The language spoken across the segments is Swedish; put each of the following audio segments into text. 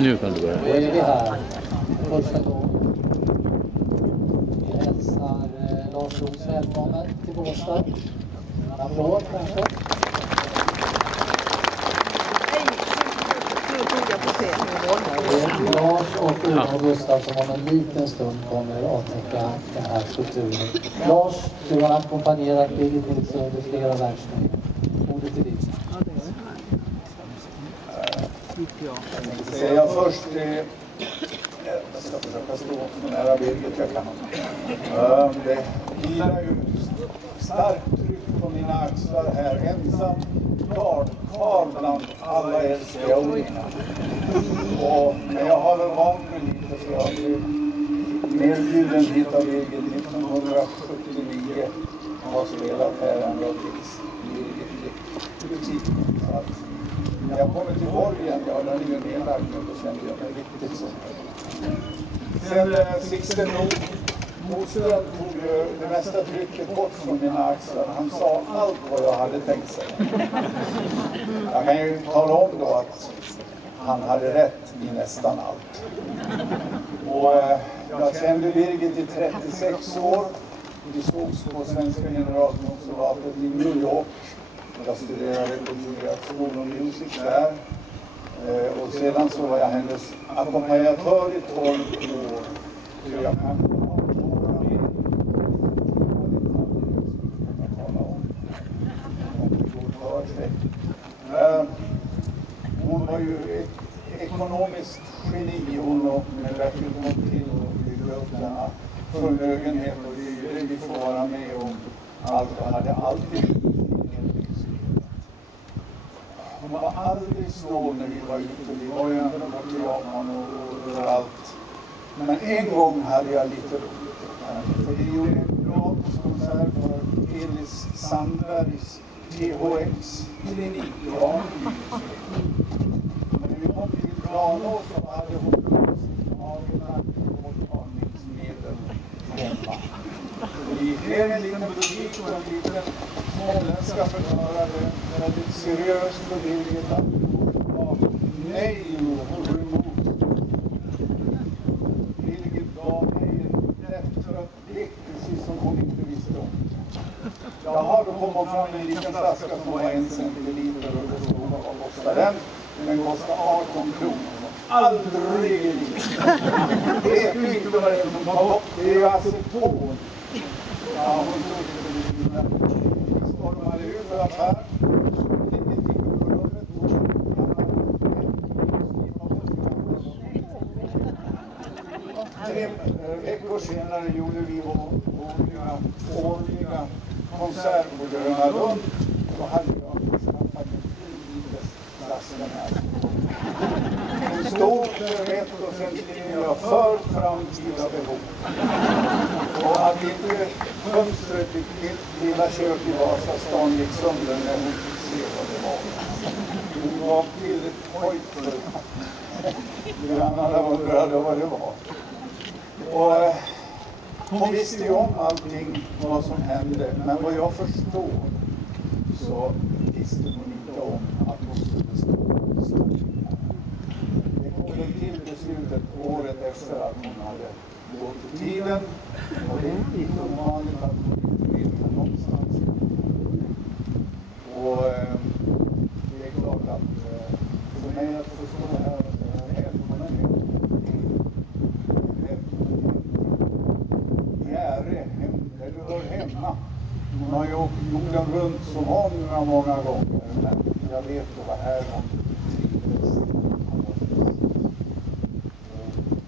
Nu kan du börja. Då är vi här. Första gången. Vi hälsar Lars Roos välkommen till Båstad. En applåd kanske. Lars och Uno Gustav som om en liten stund kommer att avtäcka den här skulpturen. Lars, du har ackompanjerat Birgit Nilsson under flera världsturnéer. Ordet till ditt. Jag tänkte säga först, jag ska försöka stå så nära Birgit jag kan. Det vilar ju starkt tryck på mina axlar här, ensam kvar bland alla er skåningar. Men jag har väl vant mig lite så jag blev medbjuden hit av Birgit 1979 och har spelat här ända tills Birgit gick ur tiden. Så att när jag kommer till borgen, ja den är ju nedlagd nu, då kände jag mig riktigt som Sen Sixten Nordström tog ju det mesta trycket bort från mina axlar. Han sa allt vad jag hade tänkt sig. Jag kan ju tala om då att han hade rätt i nästan allt. Och jag kände Birgit i 36 år. Vi sågs på Svenska generalkonsulatet i New York. Jag studerade på Juilliard School of Music där. Och sedan så var jag hennes ackompanjatör i 12 år. Så jag kan ha några mer tala om det går för sig. Hon var ju ett ekonomiskt geni, hon och med Bertil Montille och byggde upp denna förmögenhet och det är ju det vi får vara med om. Allt och hade alltid hon var aldrig snål när vi var ute. Vi var ju ändå bort till Japan och överallt. Men en gång hade jag lite roligt. För vi gjorde en gratiskonsert för Elis Sandbergs THX-klinik i Aneby. Men när vi kom till Tranås så hade hon avgiftningsmedel hemma. Vi gick ner i en liten butik och en liten småländska förklarade väldigt seriöst för Birgit att nej, hon var emot. Birgit gav mig en lättrött blick precis som hon inte visste om. Jaha, då kom hon fram med en liten flaska som var 1 centiliter och då stod hon vad kostar den? Den kostar 18 kronor. Aldrig i livet. Vet du inte vad det är som tar bort? Det är ju aceton. Ja, hon tog inte det. Vi stormade ut för affär. Fick ett timme på rummet. Tog en gammal Tre veckor senare gjorde vi vår årliga konsert på Gröna Lund. Då hade jag skaffat en 7 liters flaska med aceton. Den stod rätt och sen skrev jag för framtida behov. Och att inte fönstret i mitt lilla kök i Vasastan gick sönder när hon fick se vad det var. Hon gav till ett pojk. Grannarna undrade vad det var. Och hon visste ju om allting vad som hände. Men vad jag förstår så visste hon inte om att hon skulle stå. Det kom väl till beslutet året efter att hon hade gått till tiden. Och det är lite ovanligt att hon inte lever någonstans. Och det är klart att för mig att få stå här och säga välkommen hem. Välkommen hem. Gäre, hem där du hör hemma. Hon har ju åkt jorden runt så många gånger. Men jag vet att vara här om trivdes.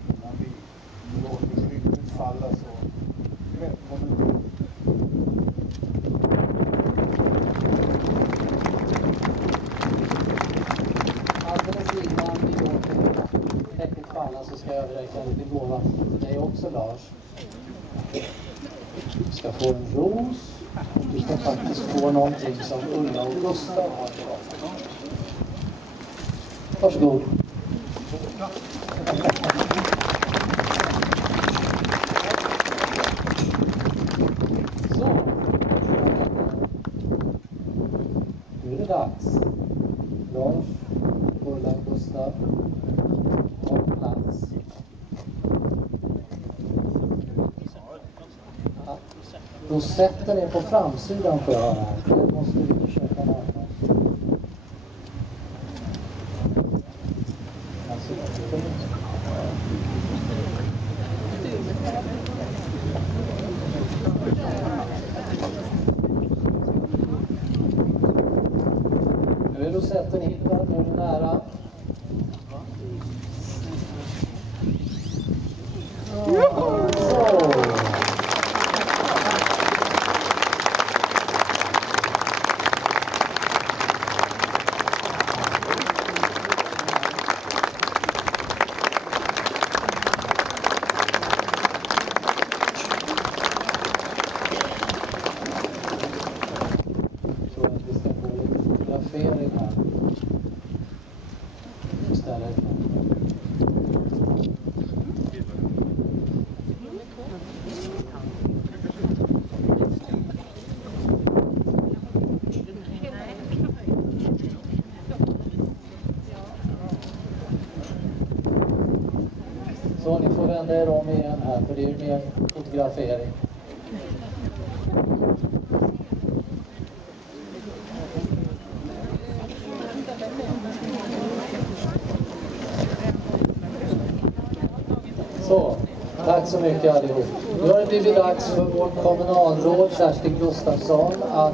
Innan vi låter ryktet falla så välkommen hem. Alldeles innan vi låter täcket falla så ska jag överräcka lite gåva till dig också, Lars. Du ska få en ros. Du ska faktiskt få någonting som Ulla och Gustav har idag. Varsågod. Så. Nu är det dags. Lars, Ulla och Gustav. Rosetten är på framsidan får jag höra här. Det måste vi försöka närma oss. Nu är rosetten hittad, nu är det nära. Fotografering här istället. Så ni får vända er om igen här, för det är mer fotografering. Så, tack så mycket allihop. Nu har det blivit dags för vårt kommunalråd Kerstin Gustafsson att